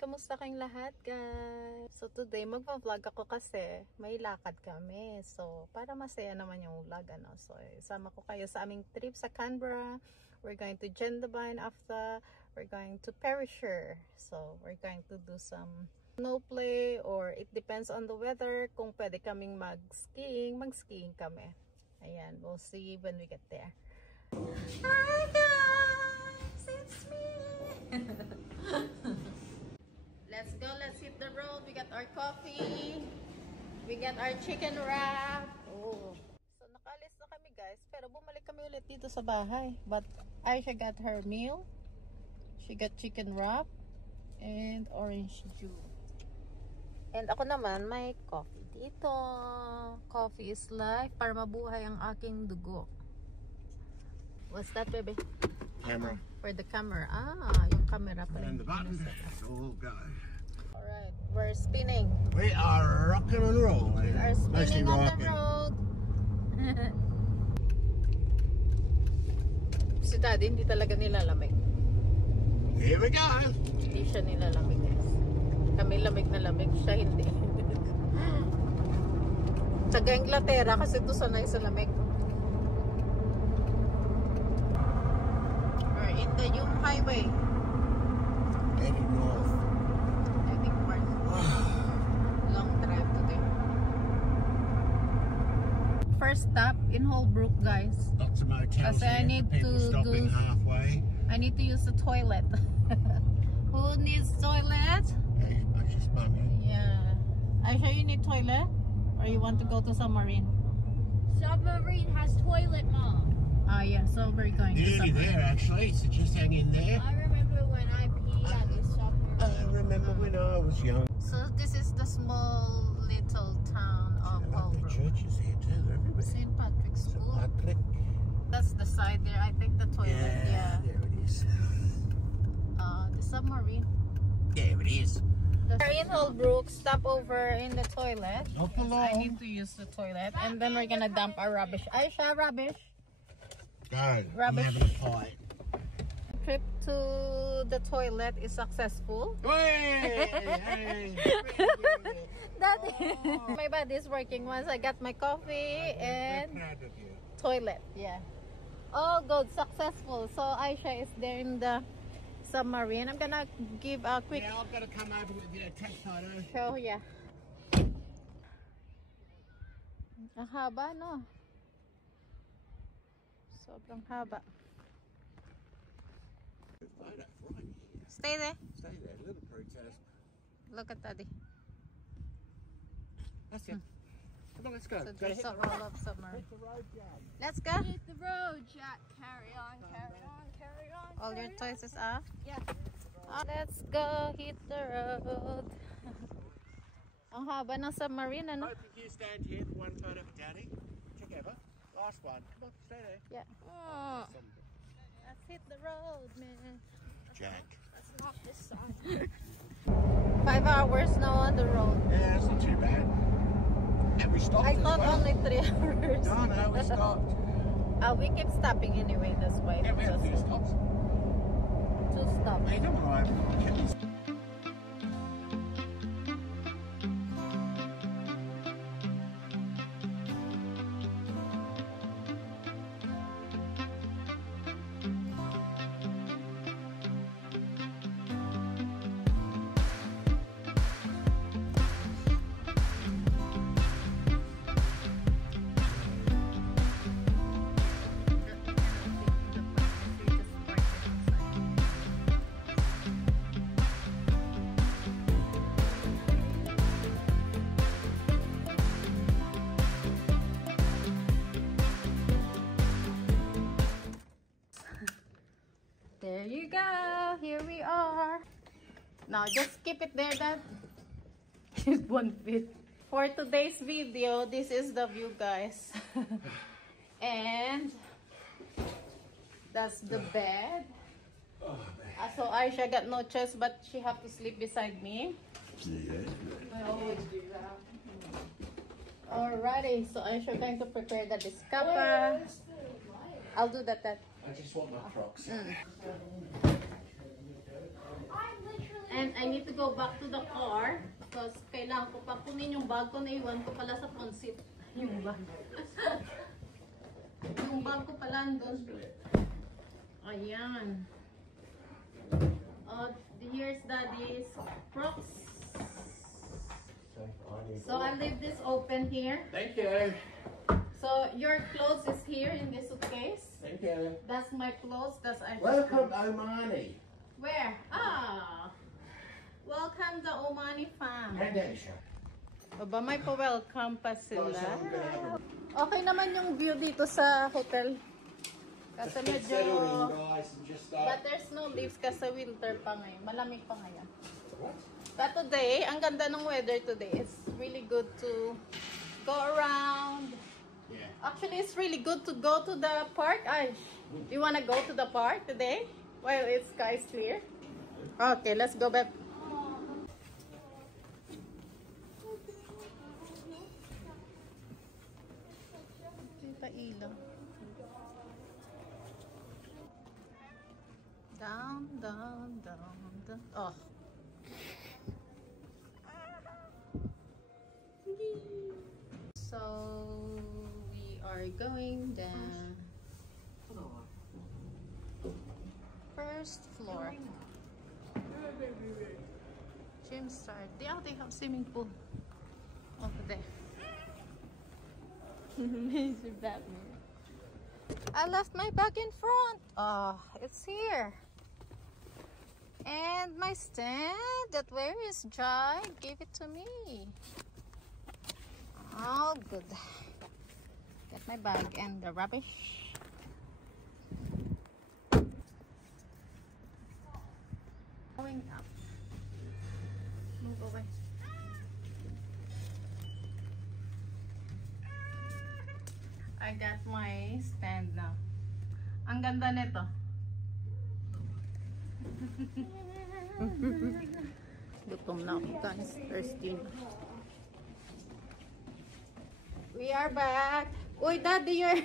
Kamusta kayong lahat, guys? So today magpa-vlog ako kasi may lakad kami. So para masaya naman yung vlog, ano. So isama ko kayo sa aming trip sa Canberra. We're going to Jindabyne, after we're going to Perisher. So we're going to do some snow play, or it depends on the weather. Kung pwede kaming mag-skiing kami. Ayan, we'll see when we get there. Hi guys, it's me. Let's go, let's hit the road. We got our coffee, we got our chicken wrap. Oh, so nakalis na kami, guys, pero bumalik kami ulit dito sa bahay. But Aisha got her meal. She got chicken wrap and orange juice, and ako naman may coffee dito. Coffee is life, para mabuhay ang aking dugo. What's that, baby? Camera. For the camera. Ah, yung camera pala. And the button. All go. Alright, we're spinning. We are rocking and rolling. We are spinning on the road. Si Daddy hindi talaga nilalamig. Here we go. Hindi siya nilalamig, guys. Kami lamig na lamig, siya hindi. Taga Inglaterra kasi ito sanay sa lamig. We're in the Hume Highway. Heading north. Heading north. Long drive today. First stop in Holbrook, guys. Lots of motels Kasi I here. need People to stopping halfway. I need to use the toilet. Who needs toilet? Hey, I just money. Yeah. Aisha, you need toilet? Or you want to go to submarine? Submarine has toilet, Mom. Ah, yeah. So we're going to Nearly submarine. there, actually. So just hang in there. I remember when I peed at the submarine. I remember when I was young. So this is the small little town of The Holbrook. churches here too. They're everywhere. St. Patrick's St. School. Patrick. That's the side there. I think the toilet. Yeah. There it is. The submarine. There it is. We're in Holbrook. Stop over in the toilet. Not Yes, I long. need to use the toilet, and then we're gonna dump our rubbish. Aisha, rubbish. Go. I'm Rubbish. having a pie. Trip to the toilet is successful. Hey, Daddy, my body is working once I got my coffee and proud of you. toilet. Yeah, all good, successful. So Aisha is there in the submarine. I'm gonna give a quick Yeah, I've got to come over with a take photo. show. Yeah, ang haba, no? Sobrang haba. Photo right here. Stay there. Stay there, little protest. Look at Daddy. That's it. Come on, let's go. So Go there's hit a the roll road. of submarine. Hit the road, Jan. Let's go. Hit the road, Jack. Carry on, carry on, carry on. All your carry on. toys is off. Yeah. Let's go hit the road. Ang haba ng submarine, ano? Both of you stand here for one photo for Daddy. Together. Last one. Come on, stay there. Yeah. Oh, Let's hit the road, man. Jack. that's not this side. 5 hours now on the road. Yeah, it's not too bad. And we stopped I as thought well. only 3 hours. No, we stopped. We keep stopping anyway this way. Yeah, we had a few Just stops. 2 stops. Hey, don't worry. There you go. Here we are. Now just keep it there, Dad. Just 1 feet. For today's video, this is the view, guys. And that's the bed. So Aisha got no choice, but she have to sleep beside me. Yeah. I always do that. Alrighty, so Aisha going to prepare the discapa. I'll do that. I just want my Crocs. I'm literally And I need to go back to the car because kailangan ko pa kunin yung bag ko na iwan ko pala sa ponsit. Yung bag. Yung bag ko pala andun. Ayan. Here's Daddy's Crocs. So I leave this open here. Thank you. So your clothes is here in this suitcase. Thank you. That's my clothes. That's I. Welcome, Omani. Where? Ah. Welcome the Omani fam. And Asia. Baba, may pa-welcome pa sila. So I'm gonna have Okay naman yung view dito sa hotel. Kasi Just get medyo... settled in, guys, and just But there's no leaves kasi winter pa ngayon. Malamig pa ngayon. What? But today, ang ganda ng weather today. It's really good to go around. Yeah. Actually, it's really good to go to the park. Ay, you wanna go to the park today? While it's sky is clear? Okay, let's go back. Kita ilaw. Down, down, down, down. Oh. So we are going down. First floor. Gym start. They have swimming pool over there. Mr. Batman. I left my bag in front. Oh, it's here. And my stand. That where is Jai? Give it to me. Oh, good. Get my bag and the rubbish. Going up. Move away. I got my stand now. Ang ganda nito. Gutom na ako, guys. Thirsty na. We are back. Uy, Daddy, you're...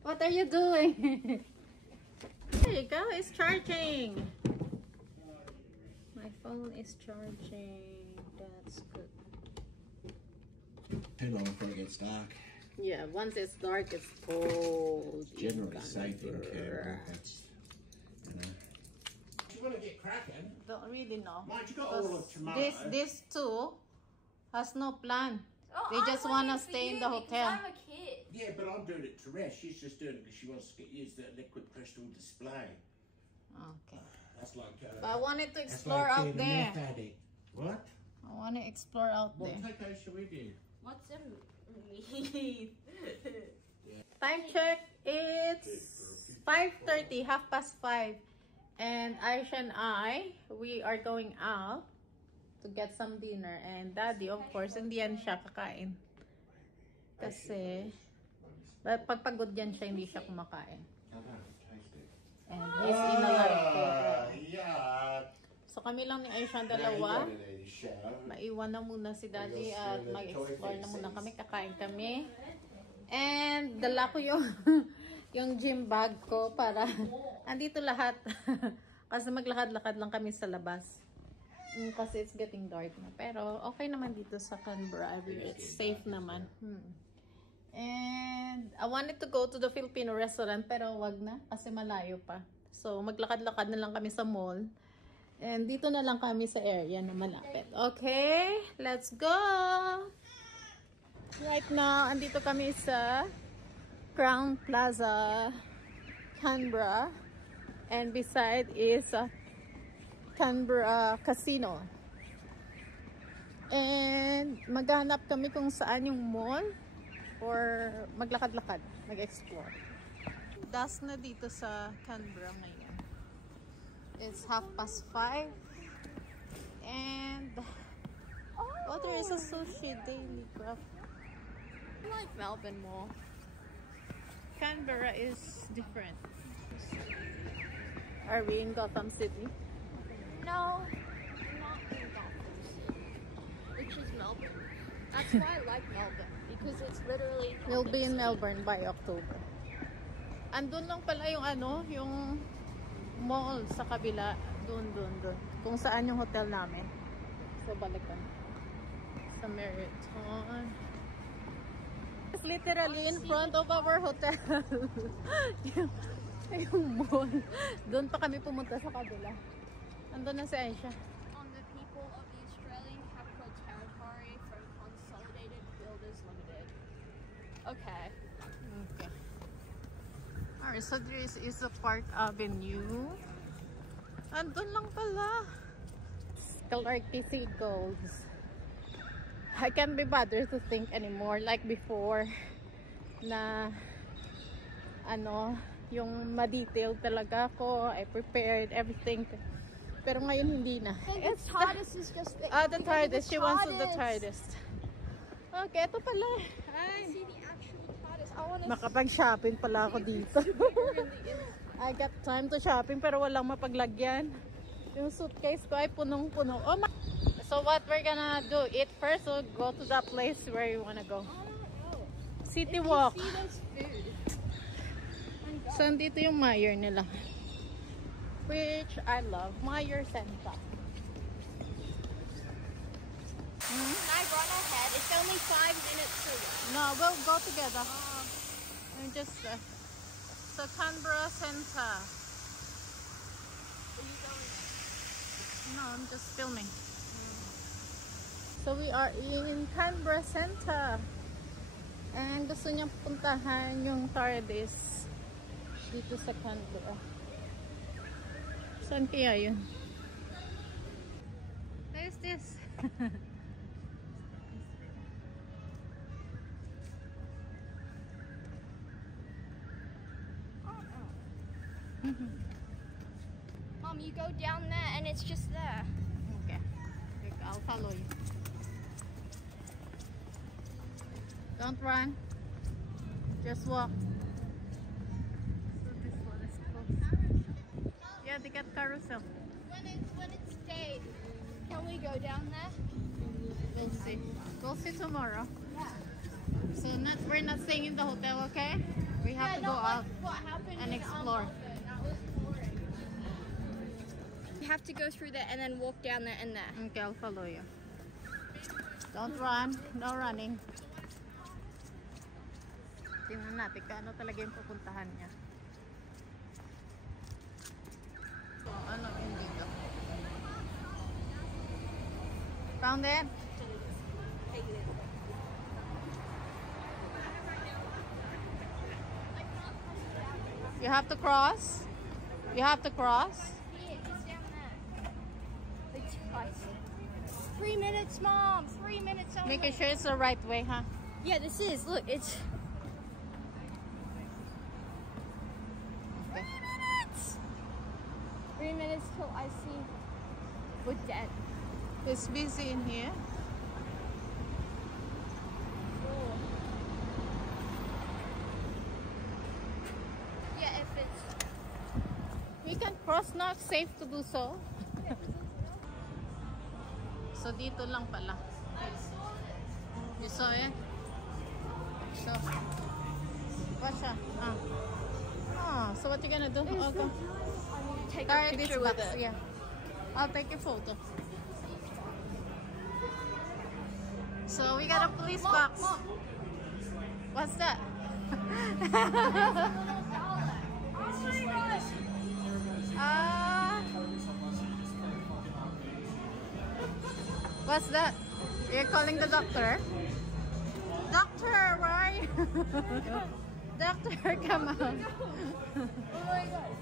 What are you doing? There you go. It's charging. My phone is charging. That's good. Too long before it gets dark. Yeah, once it's dark, it's cold. Generally safe in Canberra. That's, you know. You want to get cracking? Don't really know. Mate, you got all of tomorrow. This too has no plan. Oh, They I'm just want to waiting for stay in you the because hotel. I'm a kid. Yeah, but I'm doing it to rest. She's just doing it because she wants to use the liquid crystal display. Okay. That's like. But I wanted to That's explore like out being a there. meth addict. What? I want to explore out Well, there. take Aisha with you. What's it mean? Time check. It's 5:30, 5:30. And Aisha and I, we are going out to get some dinner. And Daddy, of course, hindi yan siya kakain. Kasi, pagpagod yan siya, hindi siya kumakain. And he's in a lot of pain. Yeah. So kami lang ni Aisha dalawa. Maiwan na muna si Daddy at mag-explore na muna kami. Kakain kami. And dala ko yung yung gym bag ko para andito lahat. Kasi maglakad-lakad lang kami sa labas. Kasi it's getting dark na. Pero okay naman dito sa Canberra. It's safe naman. And I wanted to go to the Filipino restaurant pero wag na kasi malayo pa. So maglakad-lakad na lang kami sa mall. And dito na lang kami sa area na malapit. Okay, let's go! Right now, andito kami sa Crown Plaza, Canberra. And beside is Canberra Casino. And maghanap kami kung saan yung mall or maglakad-lakad, mag-explore. Dusk na dito sa Canberra ngayon. It's 5:30 and oh, there is a sushi daily craft. I like Melbourne more. Canberra is different. Are we in Gotham City? No, I'm not in Gotham City, which is Melbourne. That's why I like Melbourne, because it's literally We'll be in Melbourne by October. Andun lang pala yung yung mall sa kabila. Doon. Kung saan yung hotel namin. So, balikan. Sa Meriton. It's literally in front of our hotel. yung mall. Doon pa kami pumunta sa kabila. Andun na si Aisha. On the people of the Australian Capital Territory from Consolidated Builders Limited. Okay. Okay. Alright, so this is a Park Avenue. Andun lang pala. Clarke Seagulls. I can't be bothered to think anymore like before na ano, yung ma-detail talaga ako. I prepared everything. Pero ngayon hindi na. The TARDIS is just the TARDIS. She wants to the TARDIS. Okay, ito pala. Ay. See the actual TARDIS. I want to Makapag-shopping pala ako dito. I got time to shopping pero walang mapaglagyan. Yung suitcase ko ay punong-puno. Oh, so what we're gonna do? Eat first or go to that place where you wanna go? City Walk. see those food. So, dito yung Meijer nila. Which I love. Meijer Center. Can I run ahead? It's only 5 minutes away. No, we'll go together. I'm just so Canberra Center. Are you going? No, I'm just filming. So we are in Canberra Center. And gusto niyang puntahan yung TARDIS dito sa Canberra. Saan kaya yun? Where is this? Mom, you go down there and it's just there. Okay. I'll follow you. Don't run. Just walk. So this one is closed. Yeah, they got carousel. When it's day, can we go down there? We'll see. We'll see tomorrow. Yeah. So we're not staying in the hotel, okay? We have to go out What happened and in explore. Melbourne. That was boring. You have to go through there and then walk down there and there. Okay, I'll follow you. Don't run. No running. Tingnan natin kung ano talaga yung pupuntahan niya. So, ano yung dito? Found it? You have to cross? You have to cross? Yeah, it's down there. It's twice. 3 minutes, Mom. 3 minutes only. Making sure it's the right way, huh? Yeah, this is. Look, it's 3 minutes. 3 minutes till I see we're dead. It's busy in here. Yeah, if it's. We can cross now. It's safe to do so. So dito lang pala. You saw it? So, what's that? So what you gonna do? Oh, go. Take Carry a this picture with box. it. Yeah. I'll take a photo. So we got a police box. Mom. What's that? Oh my gosh. What's that? You're calling the doctor? Doctor, where are you? Doctor, come on. Oh my god.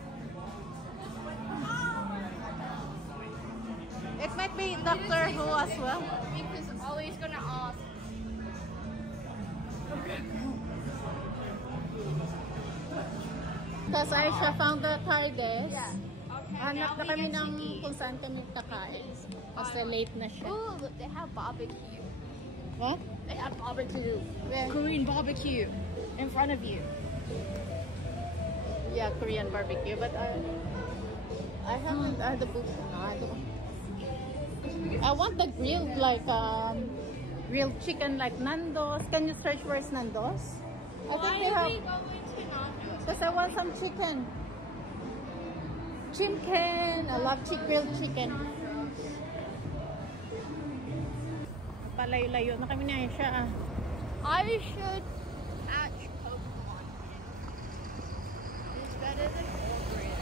It might be Doctor Who as well. Because Ollie's gonna ask. Because Aisha found the TARDIS. Yeah. Okay. Hanap na now we kami get to ng eat. kung saan kami kakain. Kasi late na siya. Ooh, look, they have barbecue. What? They have barbecue. Where? Korean barbecue in front of you. Yeah, Korean barbecue. But I haven't had the booth. No, I don't. I want the grilled, like grilled chicken like Nando's. Can you search where's Nando's? I think they have. going to Nando's? Because I want some chicken. chicken. I love grilled chicken. Palayo-layo na kami na siya. I should patch Pokemon. It's better than Wolverine.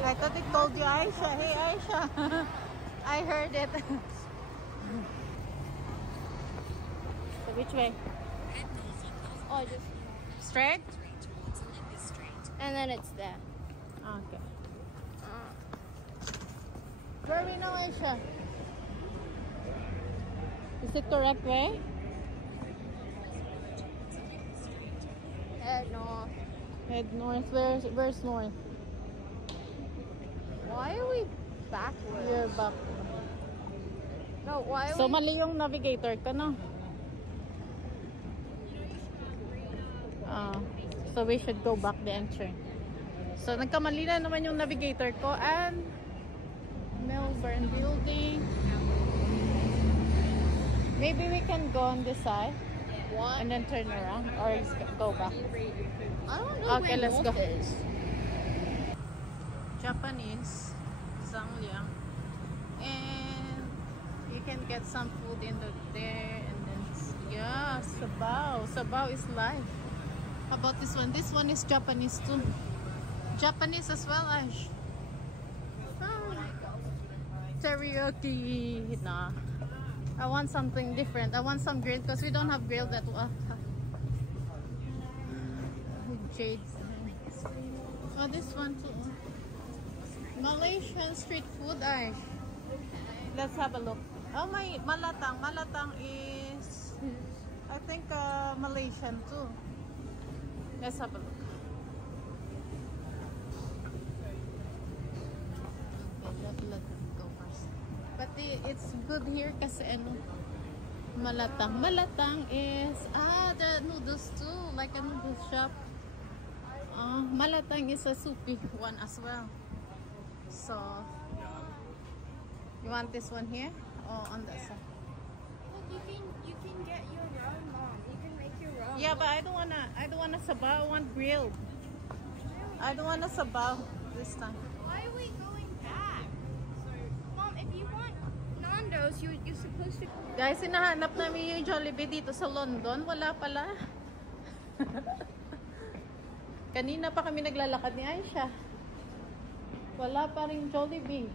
I thought it told you, Aisha. Hey, Aisha. I heard it. So which way? Oh, just Straight? and then it's there. Okay. Where are we now, Aisha? Is it correct way? Head north. Head north. Where's north? Why are we backwards? We're back. No, why are So we? mali yung navigator ka, no? So we should go back the entry. So nagkamali na naman yung navigator ko, and Melbourne building. Maybe we can go on this side What? and then turn around, or go back. I don't know Okay, where let's north go. is. Japanese Zhangliang, and you can get some food in there, and then yeah, Sabao is live. How about this one? This one is Japanese too. Japanese as well, Ash. Teriyaki. Nah, I want something different. I want some grilled because we don't have grilled at all. Jade. Oh, this one too. Malaysian street food, Ash. Let's have a look. Oh, my malatang. Malatang is, I think, Malaysian too. Let's have a look. Okay, let go first. But it's good here kasi ano, malatang. Malatang is, the noodles too, like a noodle shop. Malatang is a soupy one as well. So, you want this one here or on that side? Look, you can get your own, Mom. You can make your own. Yeah, but I don't wanna sabaw. I want grilled. I don't wanna sabaw this time. Why are we going back? Mom, if you want Nando's, you're supposed to. Guys, hinahanap namin yung Jollibee dito sa London. Wala pala. Kanina pa kami naglalakad ni Aisha. Wala pa rin Jollibee.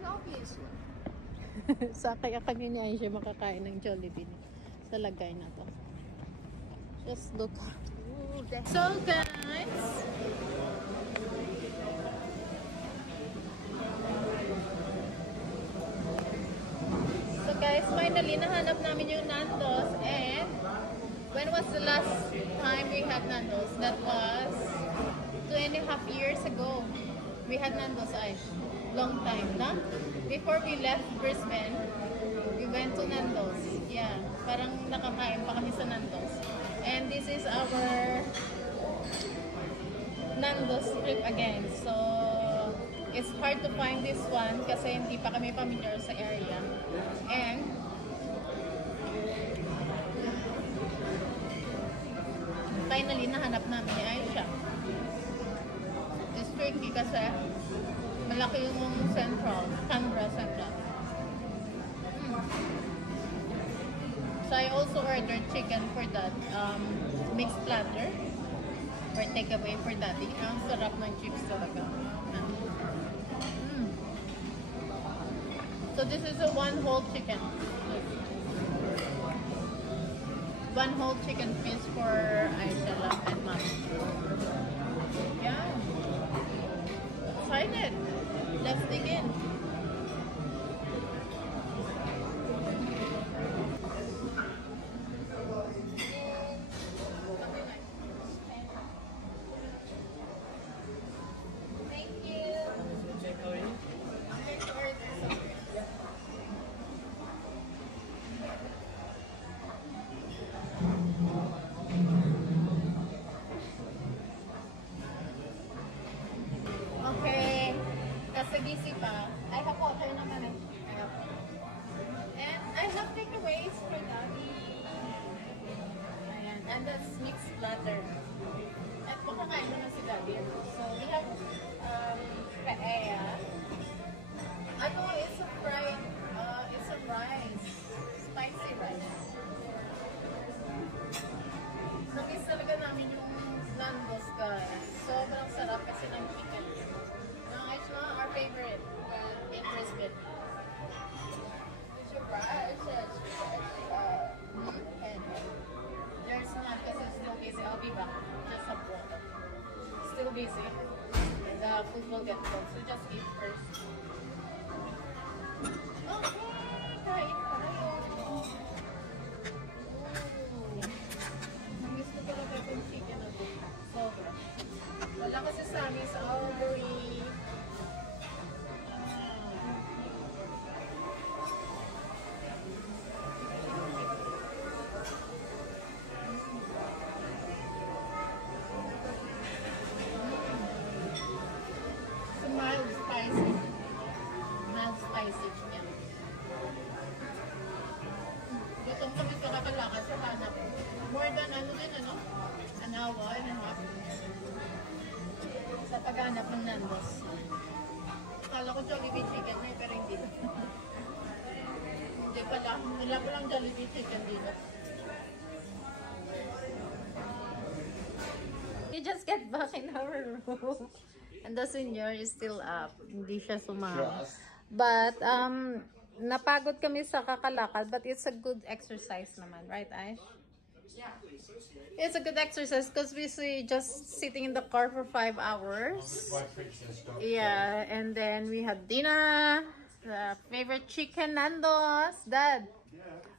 Well, obviously. Kaya kami ni Aisha makakain ng Jollibee sa lagay na to. Just look. Ooh, So guys, finally nahanap namin yung Nando's, and when was the last time we had Nando's? That was 2.5 years ago. We had Nando's, Aish. Long time, na? Before we left Brisbane, we went to Nando's. Yeah, parang nakakain pa kami sa Nando's. And this is our Nando's trip again. So, it's hard to find this one kasi hindi pa kami familiar sa area. And, finally, nahanap namin ni Aisha. It's tricky kasi malaki yung central, Canberra Central. So I also ordered chicken for that mixed platter or takeaway for daddy. Ang sarap ng chips talaga. So this is a one whole chicken. One whole chicken piece for Aisha and Mom. Yeah. Excited. Let's dig in. Okay, kasi busy pa. back. Just have water. Still busy. The food will get cold. So just eat first. Okay, kain tayo. Gusto ko talaga itong chicken na ito. Sobra. Wala kasi sa amin sa Albury. Mild spicy. Mild spicy chicken. Gutom kami sa kakalakad sa hanap. More than ano din, ano? An hour and a half. Sa paghanap ng Nandos. Kala ko Jollibee chicken na pero hindi. Hindi pala. Wala palang Jollibee chicken dito. We just get back in our room. And the senior is still up. Hindi siya sumama. But, napagod kami sa kakalakad. But it's a good exercise naman. Right, Aish? Yeah. It's a good exercise because we see just sitting in the car for 5 hours. Yeah. And then we had dinner. The favorite chicken, Nandos. Dad,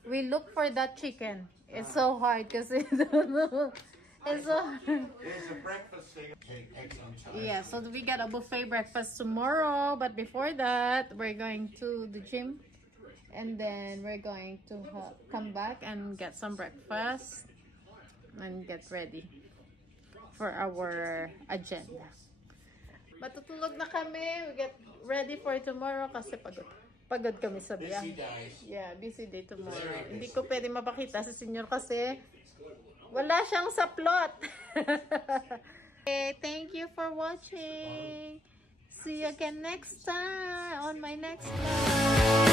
we look for that chicken. It's so hard because we don't know. It's so There's a breakfast thing. Take eggs on toast. yeah, so we got a buffet breakfast tomorrow, but before that, we're going to the gym, and then we're going to come back and get some breakfast and get ready for our agenda. Matutulog na kami. We get ready for tomorrow kasi pagod kami sa biyahe. Busy days. Yeah, busy day tomorrow. Hindi ko pwede mapakita sa senior kasi wala siyang sa plot. Okay, thank you for watching. See you again next time on my next vlog.